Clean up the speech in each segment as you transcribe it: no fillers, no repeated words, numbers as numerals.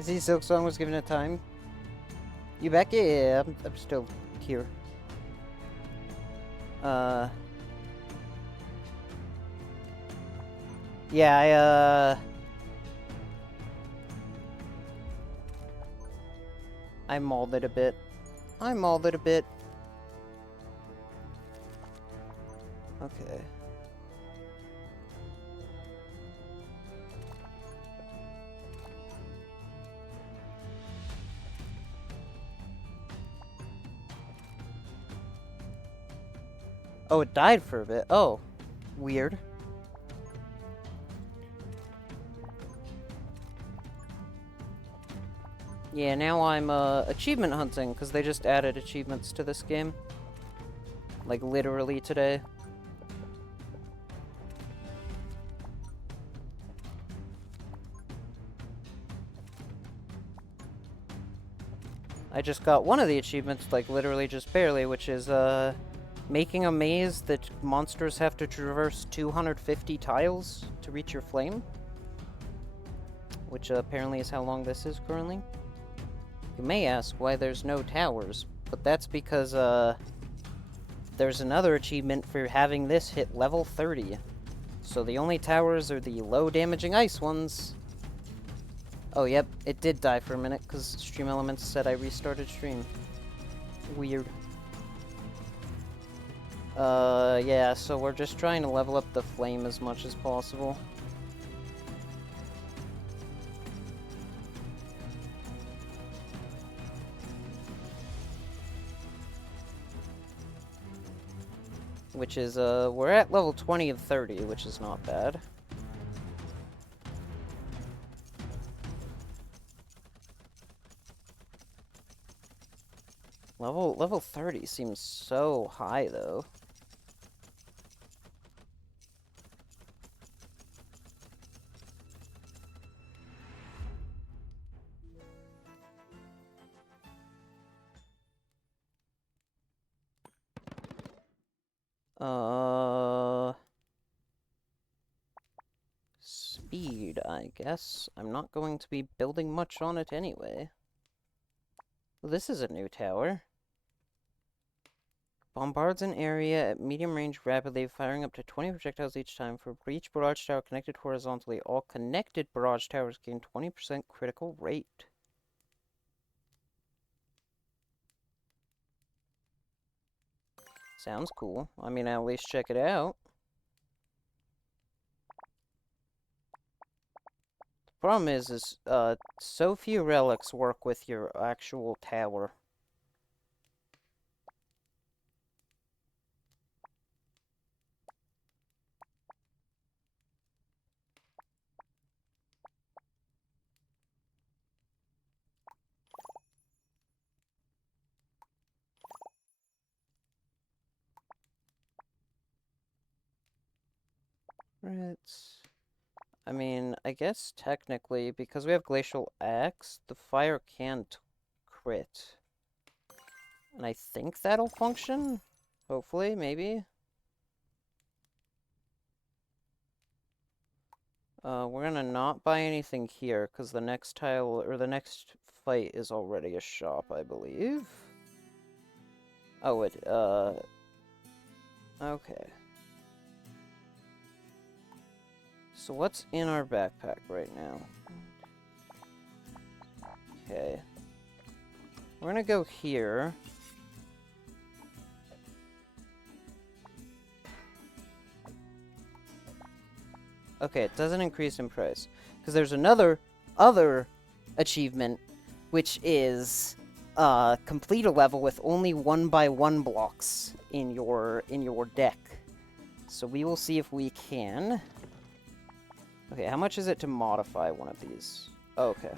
I see Silksong was given a time. You back? Yeah, I'm still here. Yeah, I mauled it a bit. I mauled it a bit. Okay. Oh, it died for a bit. Oh, weird. Yeah, now I'm, achievement hunting, because they just added achievements to this game. Like, literally today. I just got one of the achievements, like, literally just barely, which is, making a maze that monsters have to traverse 250 tiles to reach your flame. Which, apparently is how long this is currently. You may ask why there's no towers, but that's because, there's another achievement for having this hit level 30. So the only towers are the low damaging ice ones. Oh, yep, it did die for a minute, because Stream Elements said I restarted stream. Weird. Yeah, so we're just trying to level up the flame as much as possible. Which is, we're at level 20 of 30, which is not bad. Level 30 seems so high, though. Speed, I guess. I'm not going to be building much on it anyway. Well, this is a new tower. Bombards an area at medium range rapidly, firing up to 20 projectiles each time. For each barrage tower connected horizontally, all connected barrage towers gain 20% critical rate. Sounds cool. I mean, I'll at least check it out. The problem is so few relics work with your actual tower. I mean, I guess technically, because we have Glacial Axe, the fire can't crit. And I think that'll function? Hopefully, maybe? We're gonna not buy anything here, because the next tile, or the next fight is already a shop, I believe. Oh, okay. So what's in our backpack right now? Okay. We're gonna go here. Okay, it doesn't increase in price. Because there's other achievement, which is, complete a level with only 1x1 blocks in your deck. So we will see if we can. Okay, how much is it to modify one of these? Oh, okay.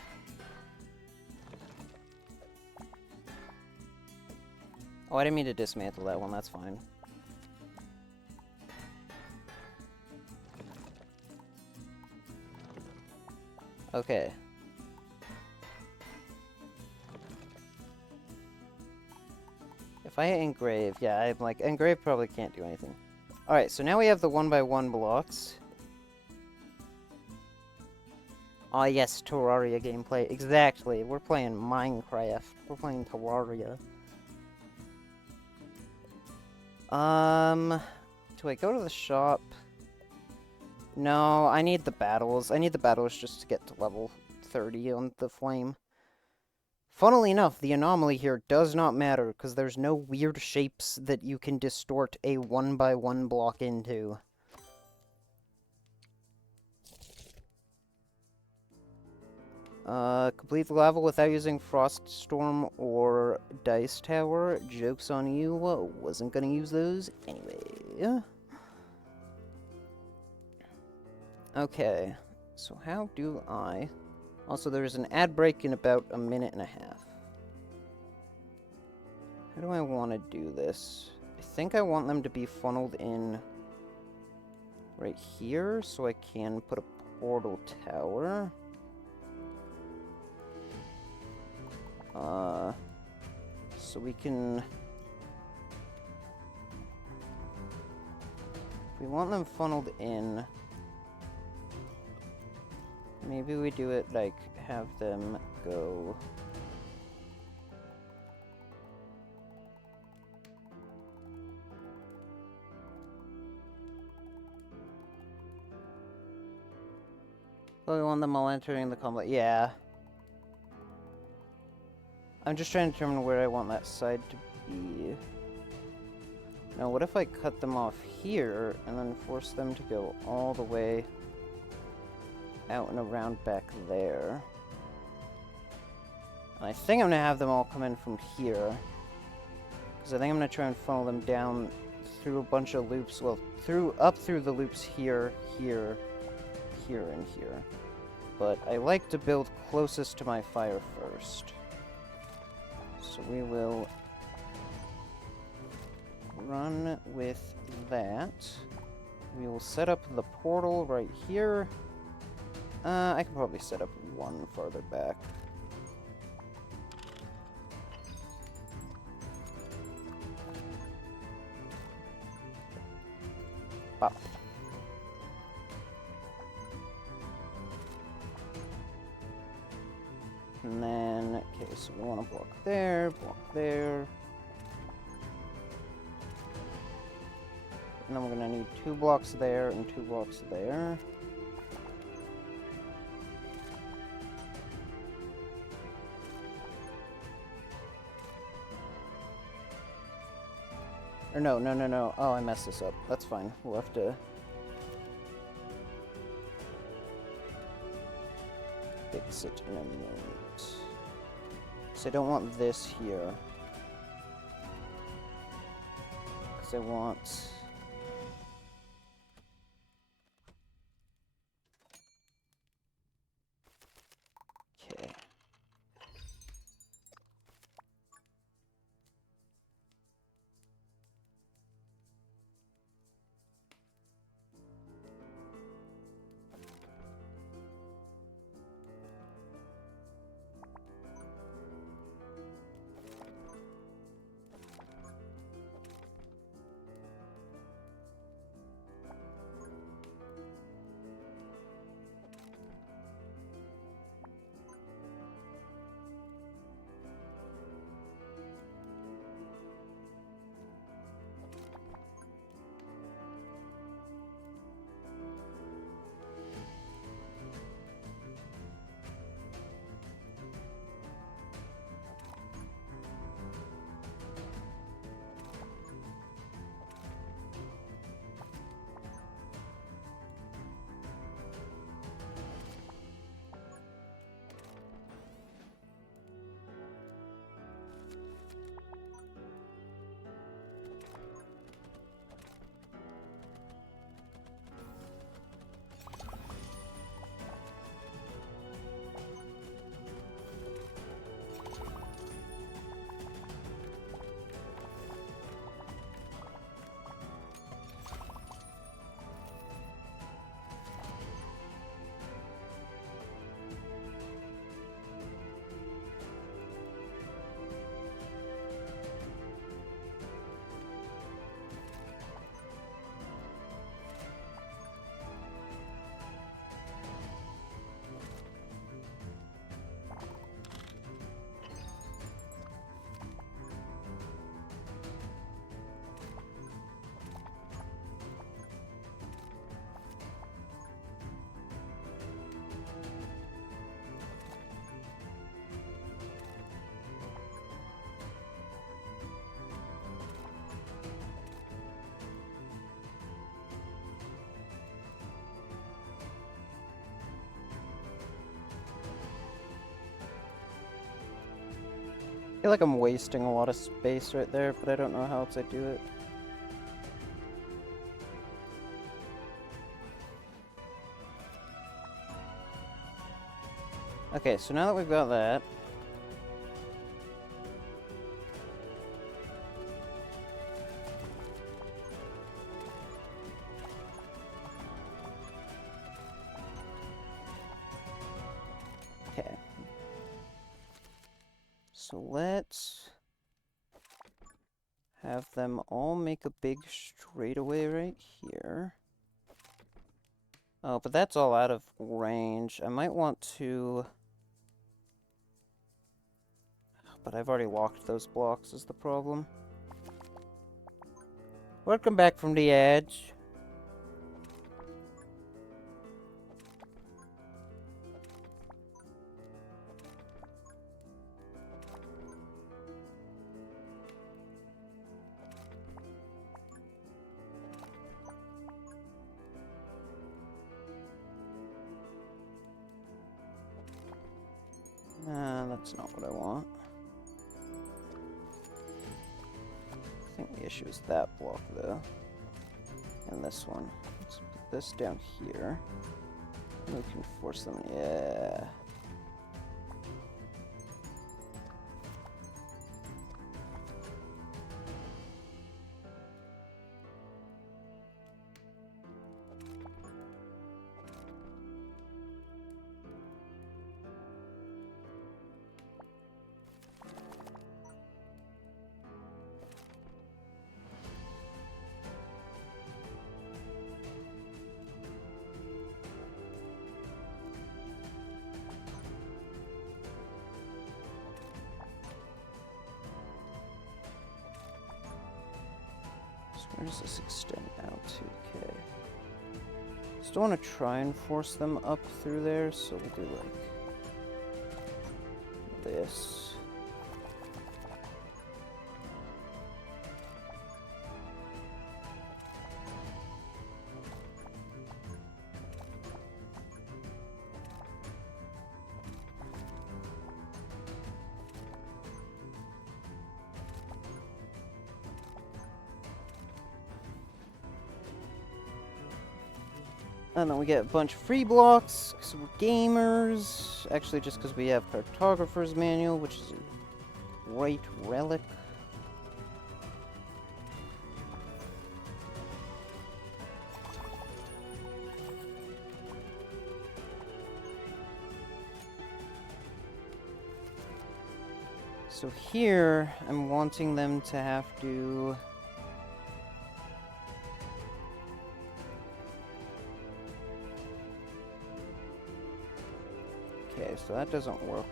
Oh, I didn't mean to dismantle that one, that's fine. Okay. If I engrave, yeah, I'm like, engrave probably can't do anything. Alright, so now we have the 1x1 blocks. Oh yes, Terraria gameplay. Exactly. We're playing Minecraft. We're playing Terraria. Do I go to the shop? No, I need the battles. I need the battles just to get to level 30 on the flame. Funnily enough, the anomaly here does not matter, because there's no weird shapes that you can distort a 1x1 block into. Complete the level without using Frost Storm or Dice Tower. Joke's on you. Wasn't gonna use those anyway. Okay, so how do I... Also, there's an ad break in about a minute and a half. How do I want to do this? I think I want them to be funneled in right here, so I can put a portal tower. So we can... If we want them funneled in... Maybe we do it like, have them go... Oh, we want them all entering the combat. Yeah. I'm just trying to determine where I want that side to be. Now, what if I cut them off here, and then force them to go all the way out and around back there? And I think I'm going to have them all come in from here. Because I think I'm going to try and funnel them down through a bunch of loops. Well, up through the loops here, here, here, and here. But I like to build closest to my fire first. So we will run with that. We will set up the portal right here. I can probably set up one farther back. Pop. And then, okay, so we want to block there, block there. And then we're going to need 2 blocks there and 2 blocks there. Or no, no, no, no. Oh, I messed this up. That's fine. We'll have to... fix it in a moment. So I don't want this here. Because I want... Okay. feel like I'm wasting a lot of space right there, but I don't know how else I do it. Okay, so now that we've got that... Okay. So let's have them all make a big straightaway right here. Oh, but that's all out of range. I might want to... But I've already walked those blocks is the problem. Welcome back from the edge. That's not what I want. I think the issue is that block, though. And this one. Let's put this down here. We can force them, yeah. Where does this extend out to? Okay. Still want to try and force them up through there, so we'll do like this. And then we get a bunch of free blocks, because we're gamers. Actually, just because we have Cartographer's Manual, which is a great relic. So here, I'm wanting them to have to... Okay, so that doesn't work.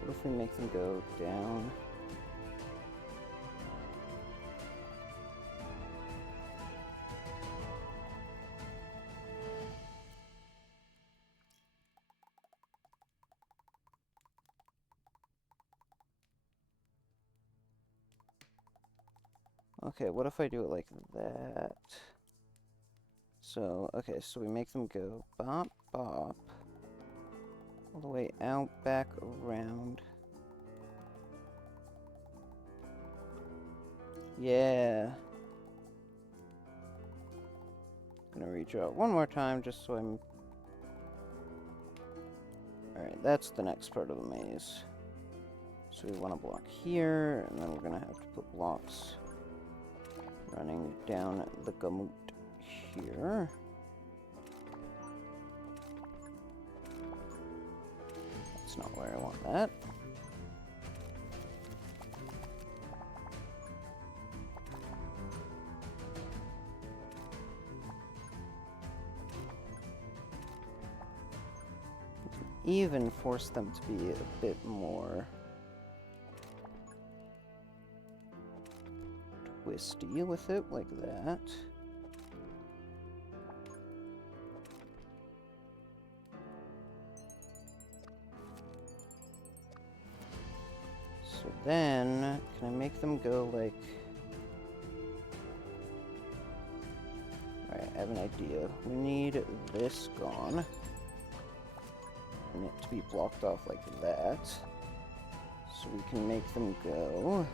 What if we make them go down? Okay, what if I do it like that? So, okay, so we make them go bop, bop. All the way out, back, around. Yeah. Gonna redraw it one more time just so I'm... Alright, that's the next part of the maze. So we want to block here, and then we're gonna have to put blocks running down the gamut here. That's not where I want that. Even force them to be a bit more twisty with it, like that. So then, can I make them go like... Alright, I have an idea. We need this gone. And it to be blocked off like that. So we can make them go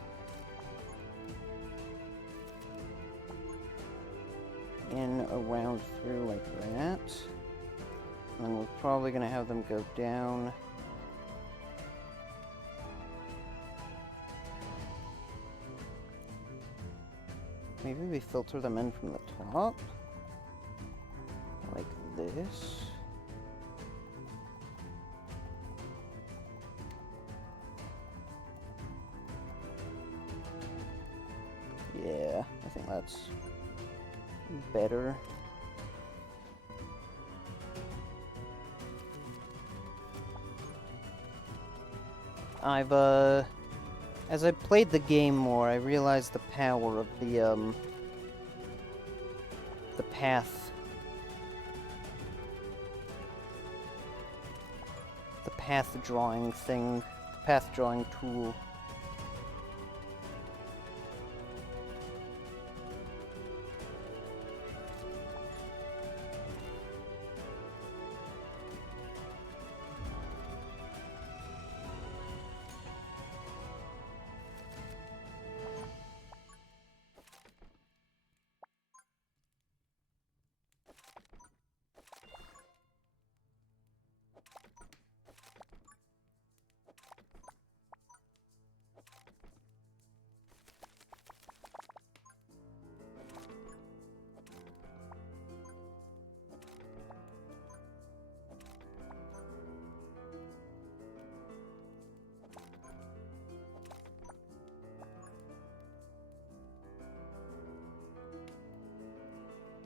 in, around, through like that. And then we're probably going to have them go down. Maybe we filter them in from the top. Like this. Yeah, I think that's better. As I played the game more, I realized the power of the path. The path drawing thing. Path drawing tool.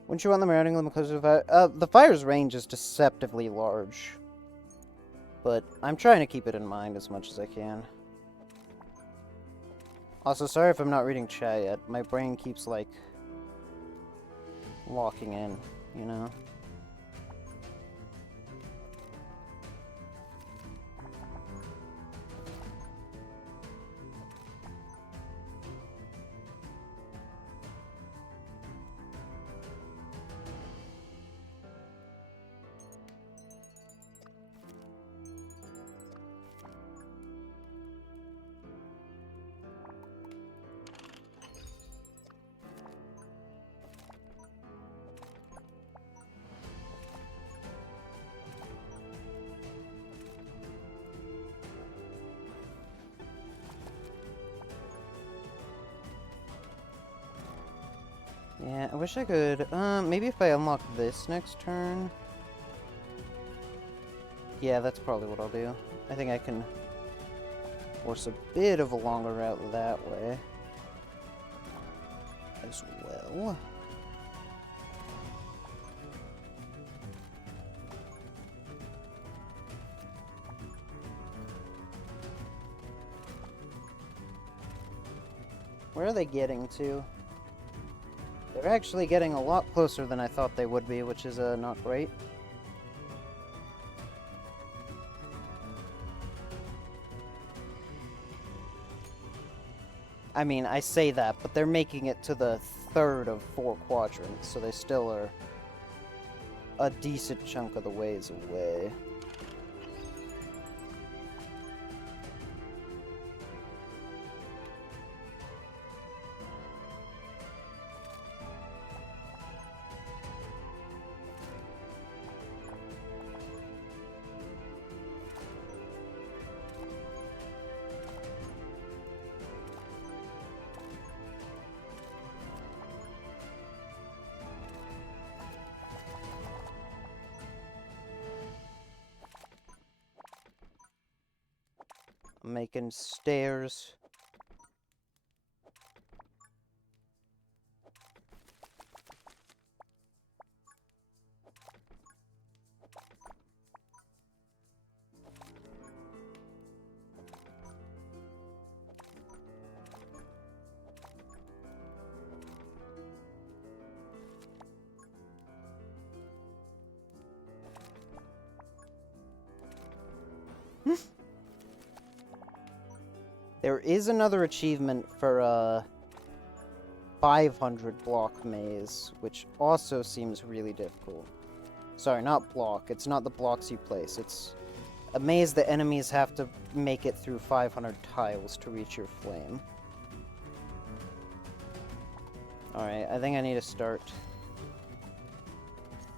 Wouldn't you want them routing them because of the fire's range is deceptively large. But I'm trying to keep it in mind as much as I can. Also, sorry if I'm not reading chat yet. My brain keeps, like, locking in, you know? Yeah, I wish I could, maybe if I unlock this next turn. Yeah, that's probably what I'll do. I think I can force a bit of a longer route that way as well. Where are they getting to? They're actually getting a lot closer than I thought they would be, which is not great. I mean, I say that, but they're making it to the third of 4 quadrants, so they still are a decent chunk of the ways away. Making stairs. There is another achievement for 500 block maze, which also seems really difficult. Sorry, not block. It's not the blocks you place. It's amazed that enemies have to make it through 500 tiles to reach your flame. Alright, I think I need to start.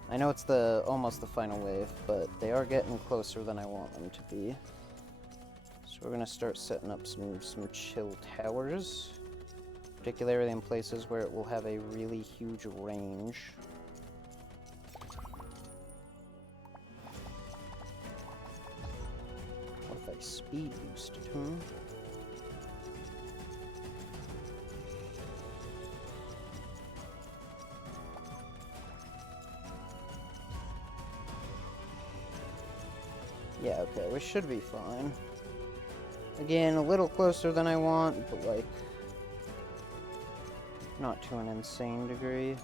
I know it's almost the final wave, but they are getting closer than I want them to be. So we're gonna start setting up some chill towers, particularly in places where it will have a really huge range. What if I speed boosted him? Yeah, okay, we should be fine. Again, a little closer than I want, but like, not to an insane degree.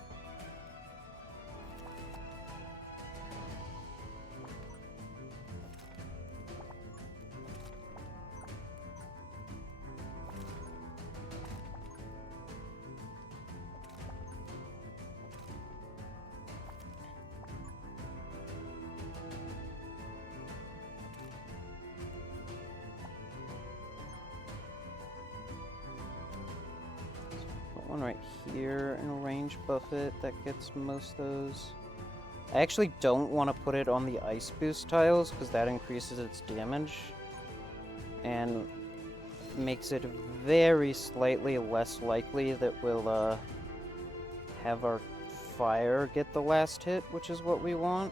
One right here and a range buffet that gets most of those. I actually don't want to put it on the ice boost tiles because that increases its damage and makes it very slightly less likely that we'll have our fire get the last hit, which is what we want.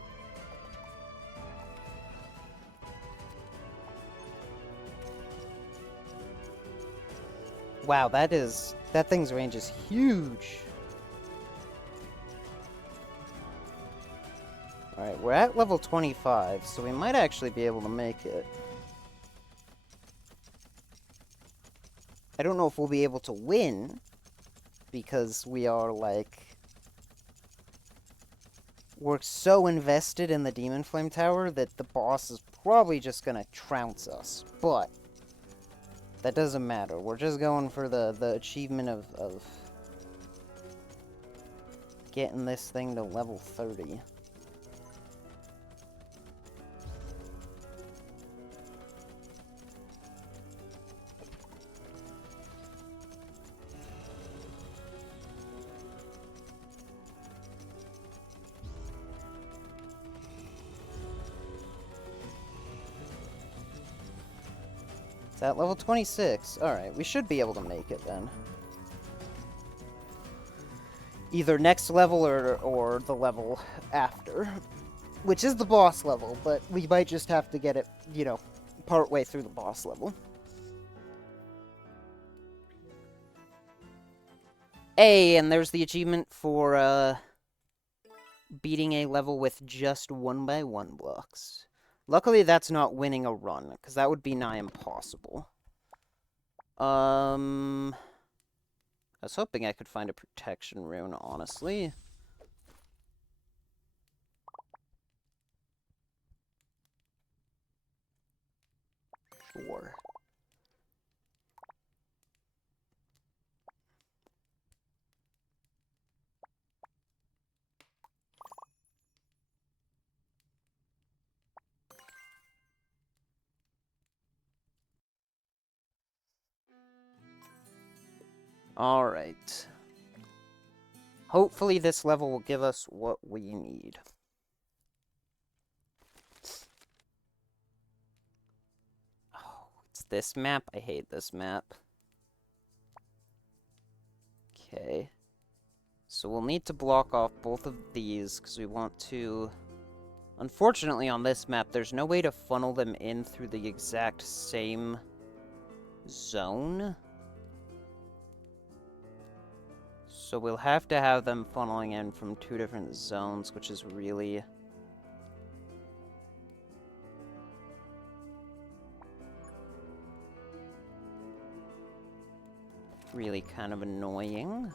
Wow, that thing's range is huge. Alright, we're at level 25, so we might actually be able to make it. I don't know if we'll be able to win, because we are, like... We're so invested in the Demon Flame Tower that the boss is probably just gonna trounce us, but... that doesn't matter. We're just going for the achievement of getting this thing to level 30. It's at level 26. Alright, we should be able to make it then. Either next level or the level after. Which is the boss level, but we might just have to get it, you know, partway through the boss level. Hey, and there's the achievement for, beating a level with just 1x1 blocks. Luckily, that's not winning a run, because that would be nigh impossible. I was hoping I could find a protection rune, honestly. Sure. Alright. Hopefully this level will give us what we need. Oh, it's this map? I hate this map. Okay. So we'll need to block off both of these, because we want to... Unfortunately, on this map, there's no way to funnel them in through the exact same zone. So we'll have to have them funneling in from two different zones, which is really... really kind of annoying.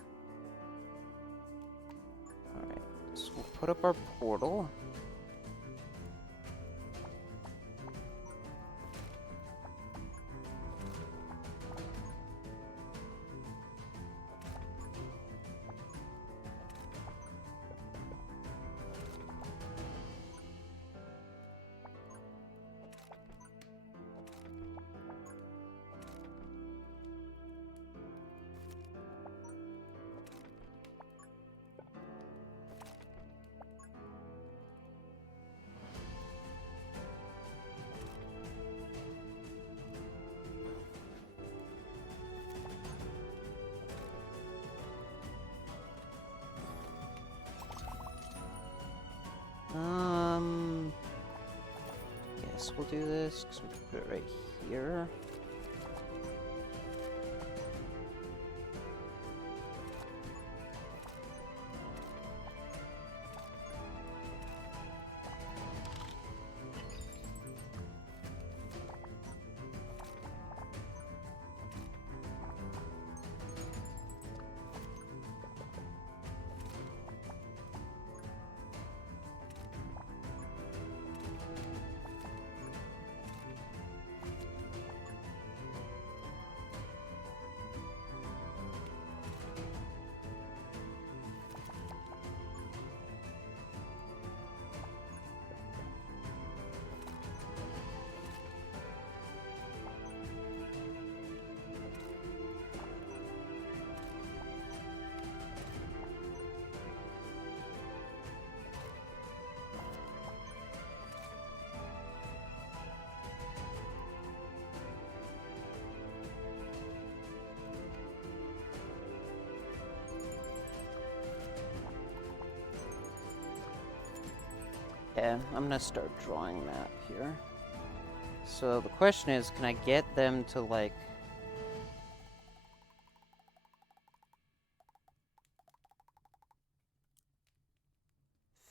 Alright, so we'll put up our portal. guess we'll do this, because we can put it right here. Okay, I'm gonna start drawing a map here. So the question is, can I get them to, like...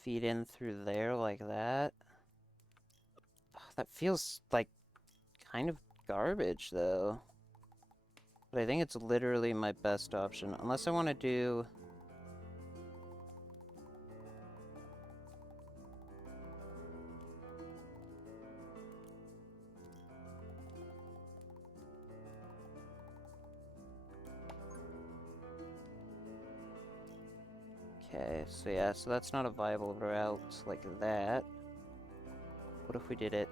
feed in through there like that? Ugh, that feels like kind of garbage, though. But I think it's literally my best option. Unless I want to do... Okay, so yeah, so that's not a viable route like that. What if we did it...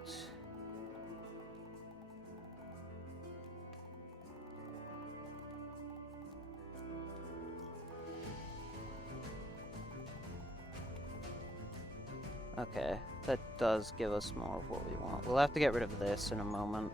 Okay, that does give us more of what we want. We'll have to get rid of this in a moment.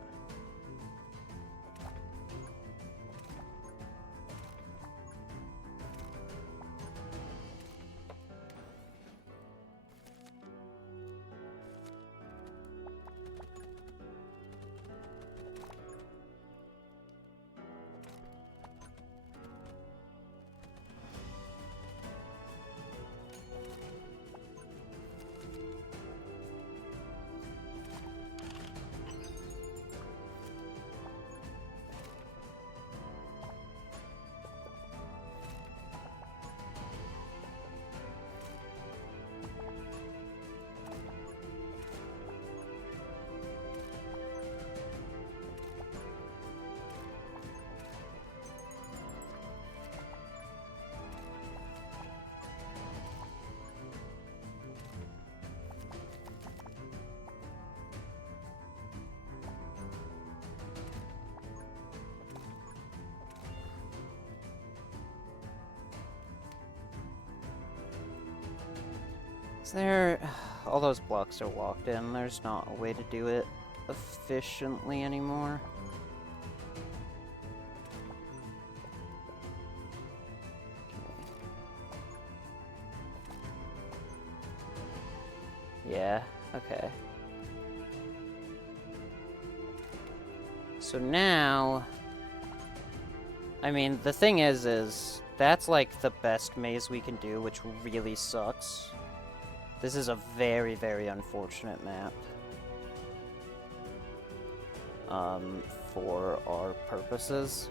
Is there... all those blocks are locked in. There's not a way to do it efficiently anymore. Yeah, okay. So now... I mean, the thing is that's like the best maze we can do, which really sucks. This is a very, very unfortunate map. For our purposes.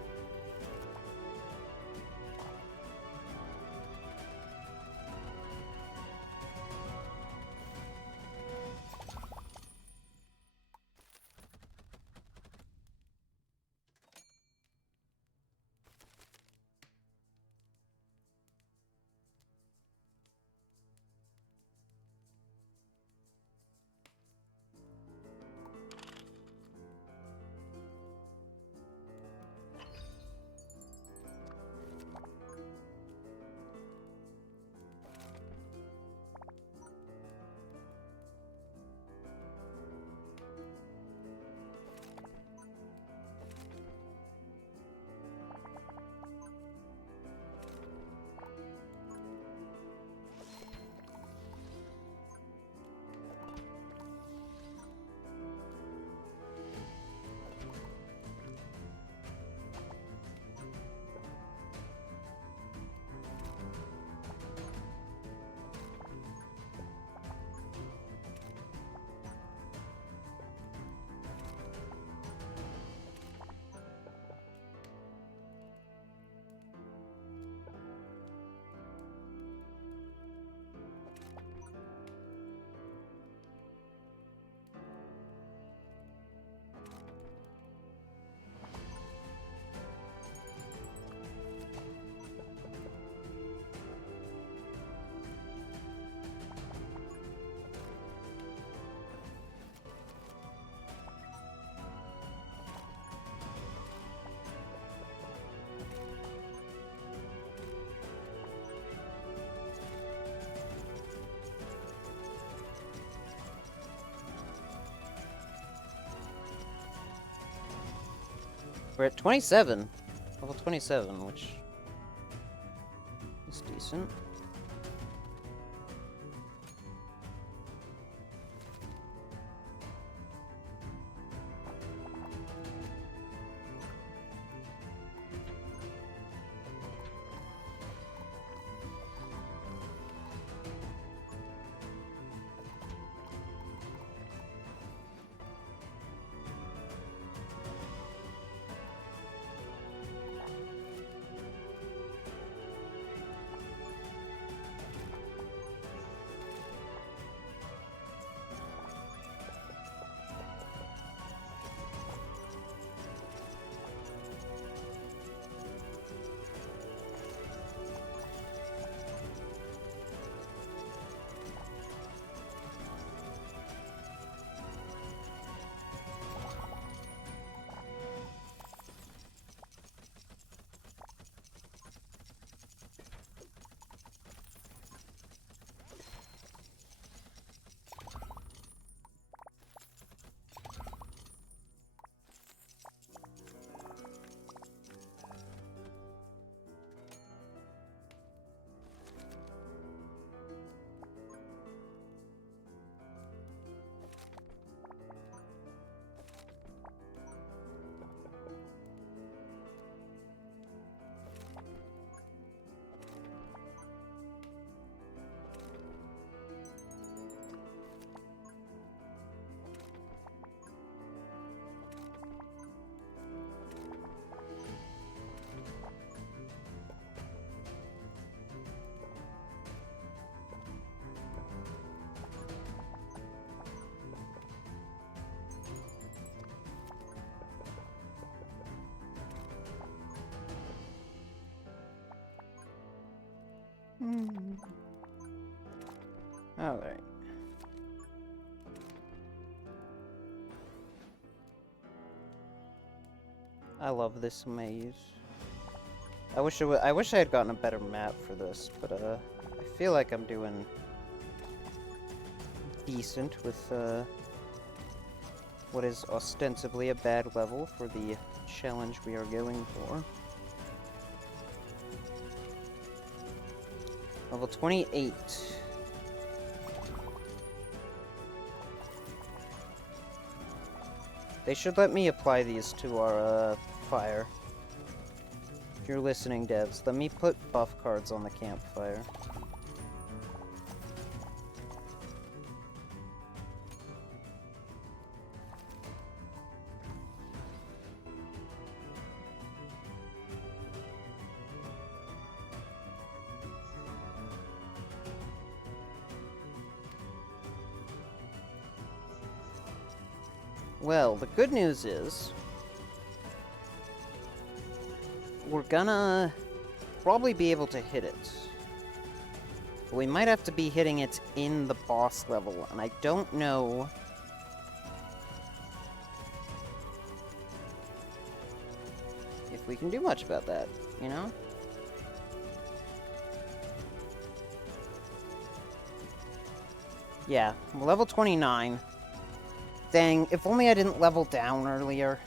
We're at 27. Level 27, which is decent. Alright. I love this maze. I wish I had gotten a better map for this, but I feel like I'm doing decent with what is ostensibly a bad level for the challenge we are going for. Level 28. They should let me apply these to our fire. If you're listening, devs, let me put buff cards on the campfire. Well, the good news is we're gonna probably be able to hit it. But we might have to be hitting it in the boss level, and I don't know if we can do much about that, you know? Yeah, level 29. Dang, if only I didn't level down earlier.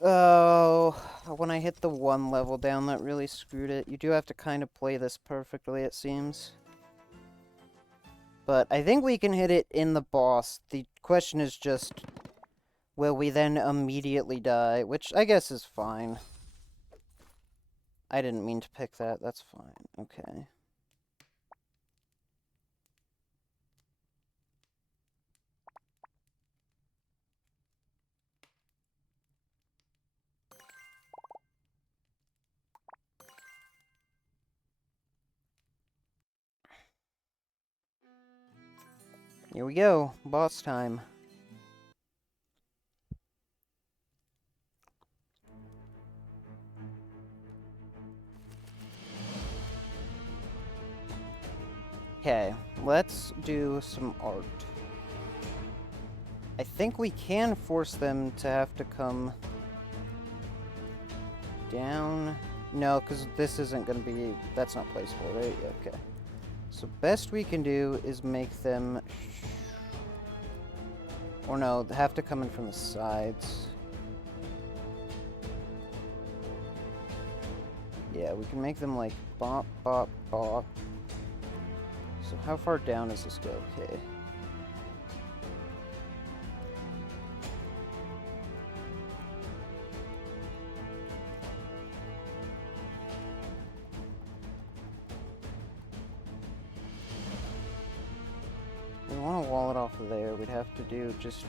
Oh, when I hit the one level down, that really screwed it. You do have to kind of play this perfectly, it seems. But I think we can hit it in the boss. The question is just, will we then immediately die? Which I guess is fine. I didn't mean to pick that. That's fine. Okay. Here we go. Boss time. Okay, let's do some art. I think we can force them to have to come down. No, because this isn't going to be... That's not placeable, right? Okay. So best we can do is make them... Or no, they have to come in from the sides. Yeah, we can make them like bop, bop, bop. So how far down does this go? Okay. We want to wall it off of there. We'd have to do just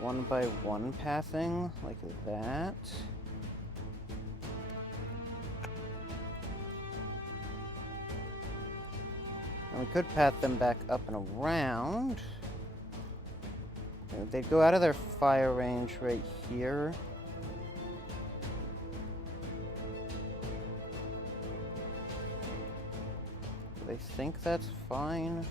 one by one pathing, like that. And we could path them back up and around. They'd go out of their fire range right here. I think that's fine.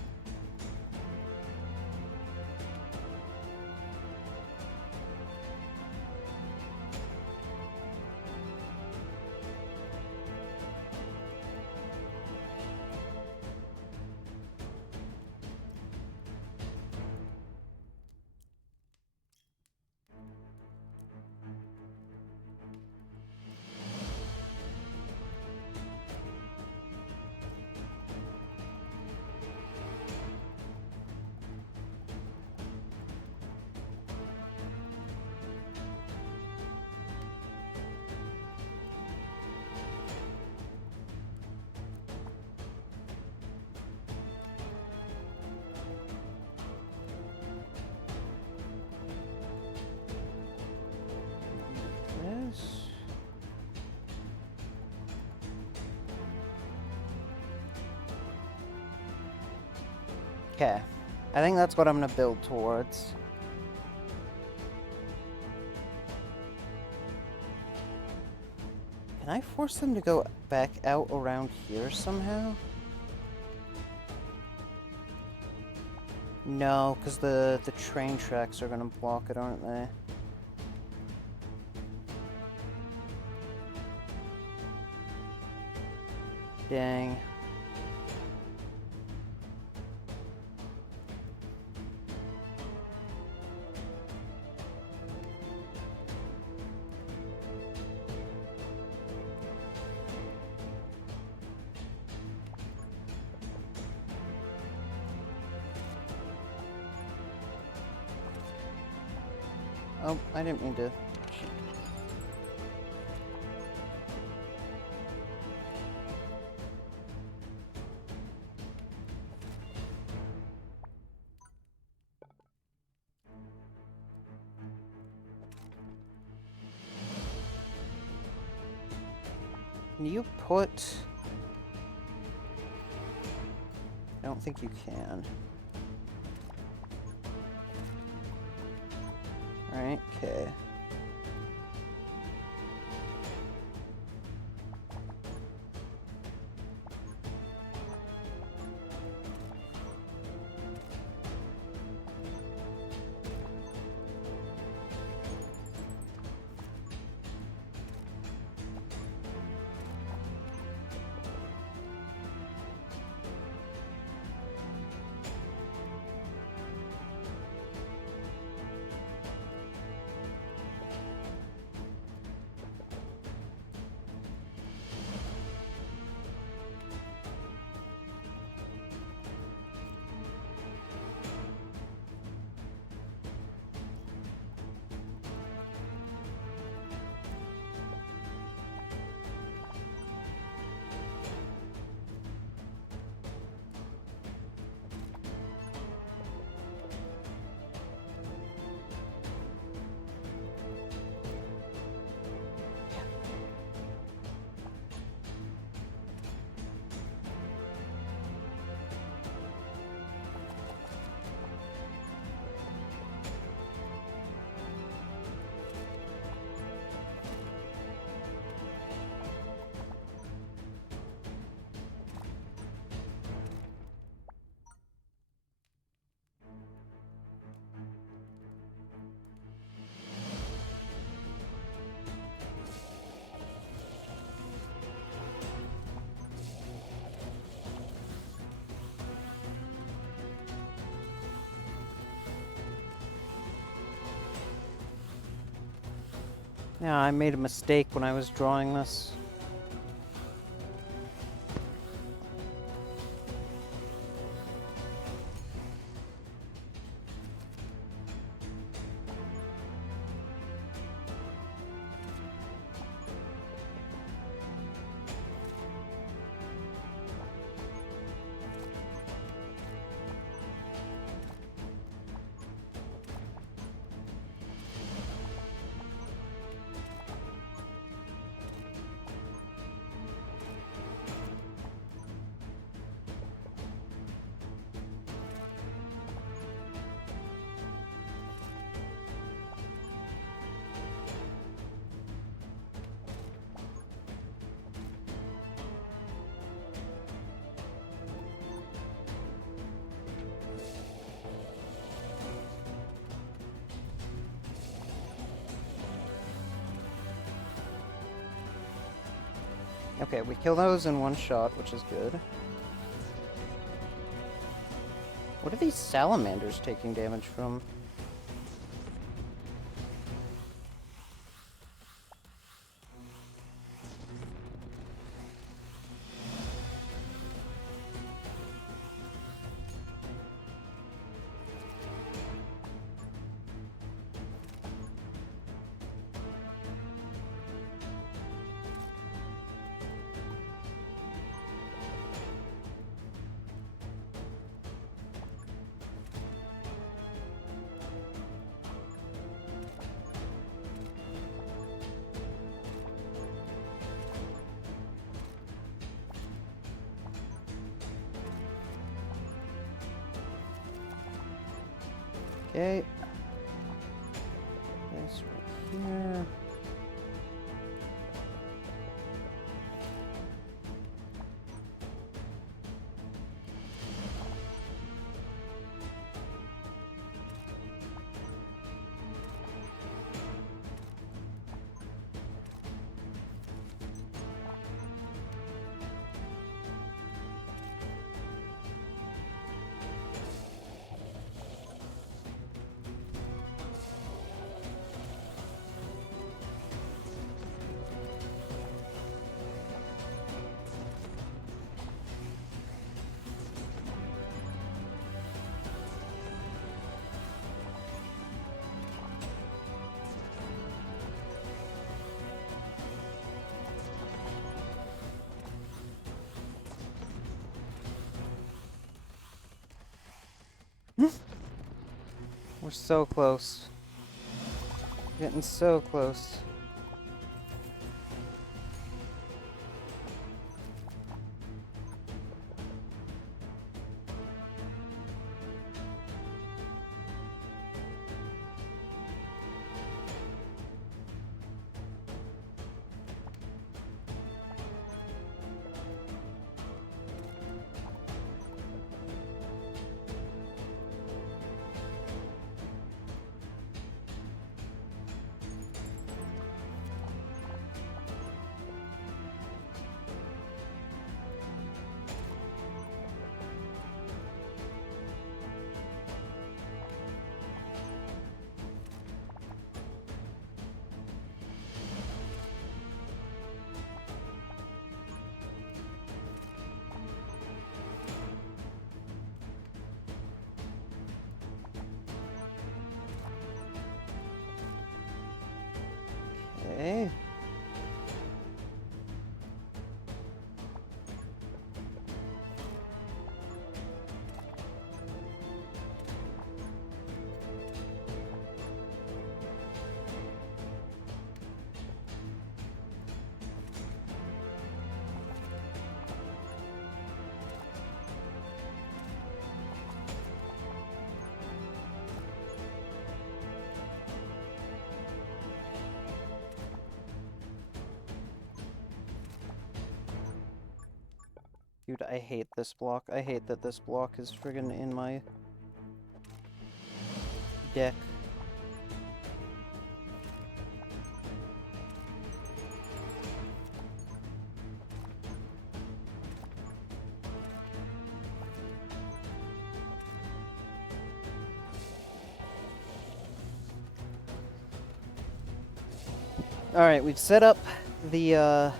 Okay. I think that's what I'm gonna build towards. Can I force them to go back out around here somehow? No, because the train tracks are gonna block it, aren't they? Dang. Oh, I didn't mean to. Shoot. Can you put... I don't think you can. Alright, okay. Yeah, I made a mistake when I was drawing this. Okay, we kill those in one shot, which is good. What are these salamanders taking damage from? Okay. This right here. We're so close. Getting so close. Okay. Dude, I hate this block. I hate that this block is friggin' in my deck. Alright, we've set up the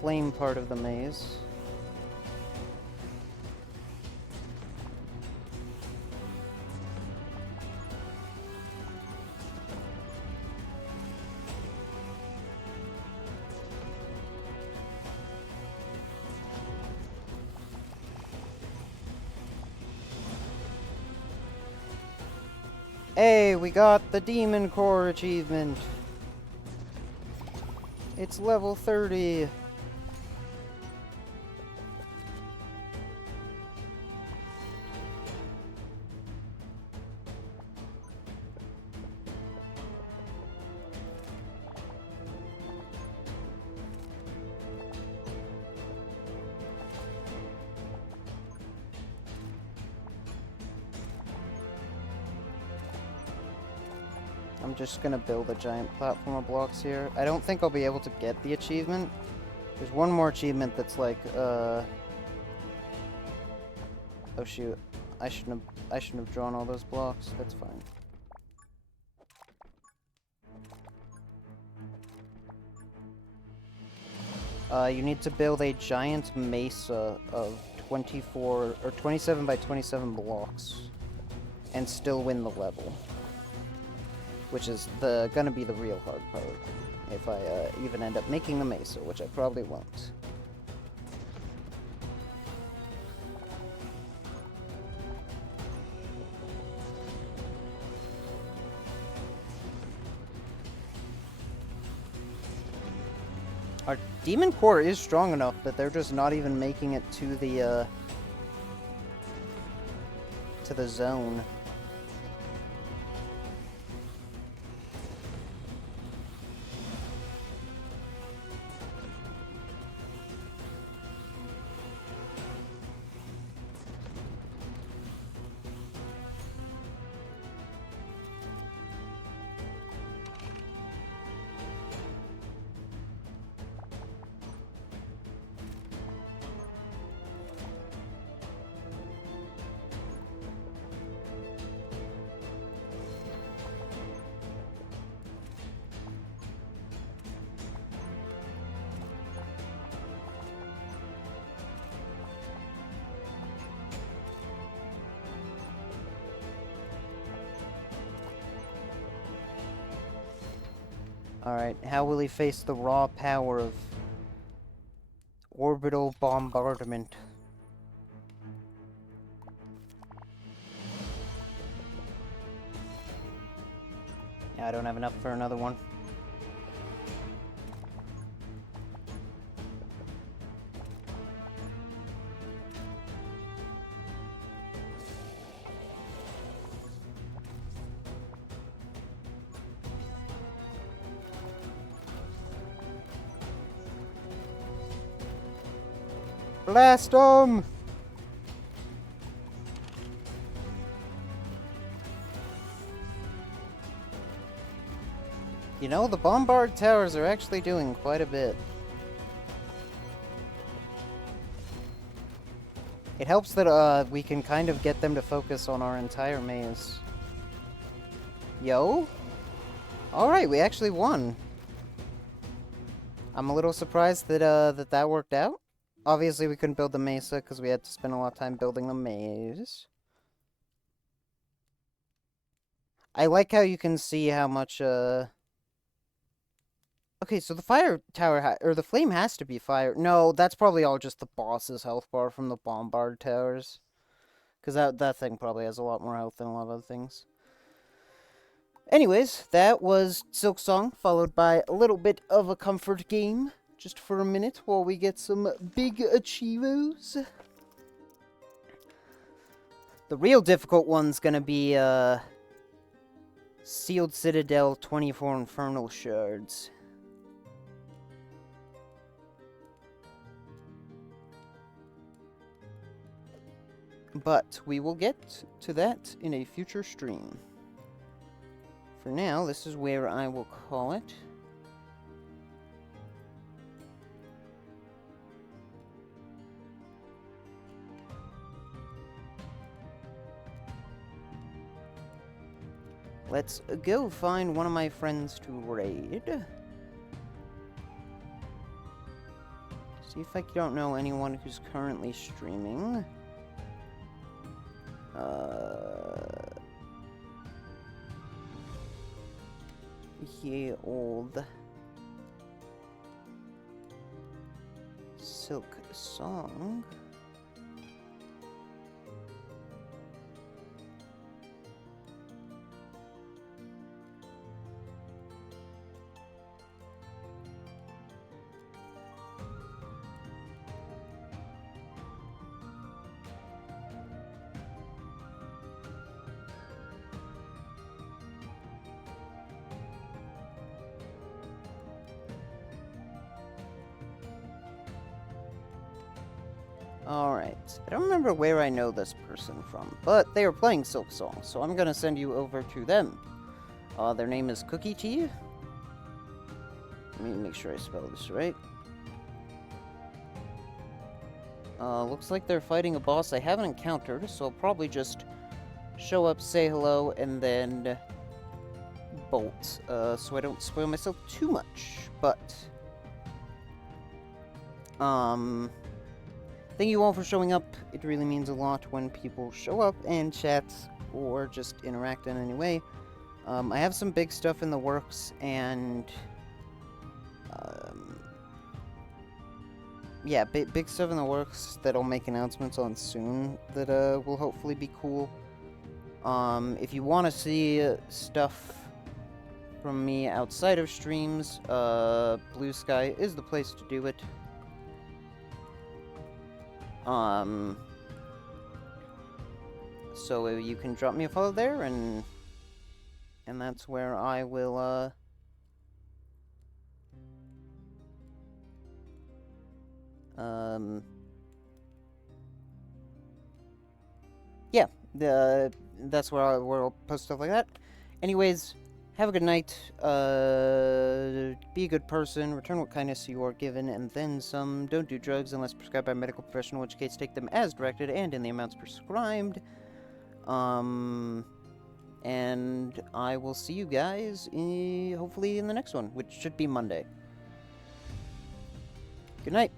flame part of the maze. Hey, we got the Demon Core achievement! It's level 30! I'm just gonna build a giant platform of blocks here. I don't think I'll be able to get the achievement. There's one more achievement that's like, oh shoot. I shouldn't have drawn all those blocks. That's fine. You need to build a giant mesa of 24 or 27 by 27 blocks and still win the level, which is gonna be the real hard part if I even end up making the mesa, which I probably won't. Our Demon Core is strong enough that they're just not even making it to the zone. Alright, how will he face the raw power of orbital bombardment? Yeah, I don't have enough for another one. Blast 'em! You know, the bombard towers are actually doing quite a bit. It helps that we can kind of get them to focus on our entire maze. Yo? Alright, we actually won. I'm a little surprised that that worked out. Obviously, we couldn't build the mesa because we had to spend a lot of time building the maze. I like how you can see how much, Okay, so the fire tower, or the flame has to be fire. No, that's probably all just the boss's health bar from the bombard towers. Because that thing probably has a lot more health than a lot of other things. Anyways, that was Silksong, followed by a little bit of a comfort game. Just for a minute while we get some big achievos. The real difficult one's gonna be, Sealed Citadel 24 Infernal Shards. But we will get to that in a future stream. For now, this is where I will call it. Let's go find one of my friends to raid. See if I don't know anyone who's currently streaming. Yeah, old Silksong. Alright, I don't remember where I know this person from, but they are playing Silksong, so I'm gonna send you over to them. Their name is Cookie Tea. Let me make sure I spell this right. Looks like they're fighting a boss I haven't encountered, so I'll probably just show up, say hello, and then bolt, so I don't spoil myself too much. But, thank you all for showing up. It really means a lot when people show up and chat or just interact in any way. I have some big stuff in the works, and yeah, big stuff in the works that I'll make announcements on soon that will hopefully be cool. If you want to see stuff from me outside of streams, Blue Sky is the place to do it. So you can drop me a follow there, and that's where I will, yeah, that's where I'll post stuff like that. Anyways, have a good night, be a good person, return what kindness you are given, and then some. Don't do drugs unless prescribed by a medical professional, in which case take them as directed and in the amounts prescribed. And I will see you guys hopefully in the next one, which should be Monday. Good night.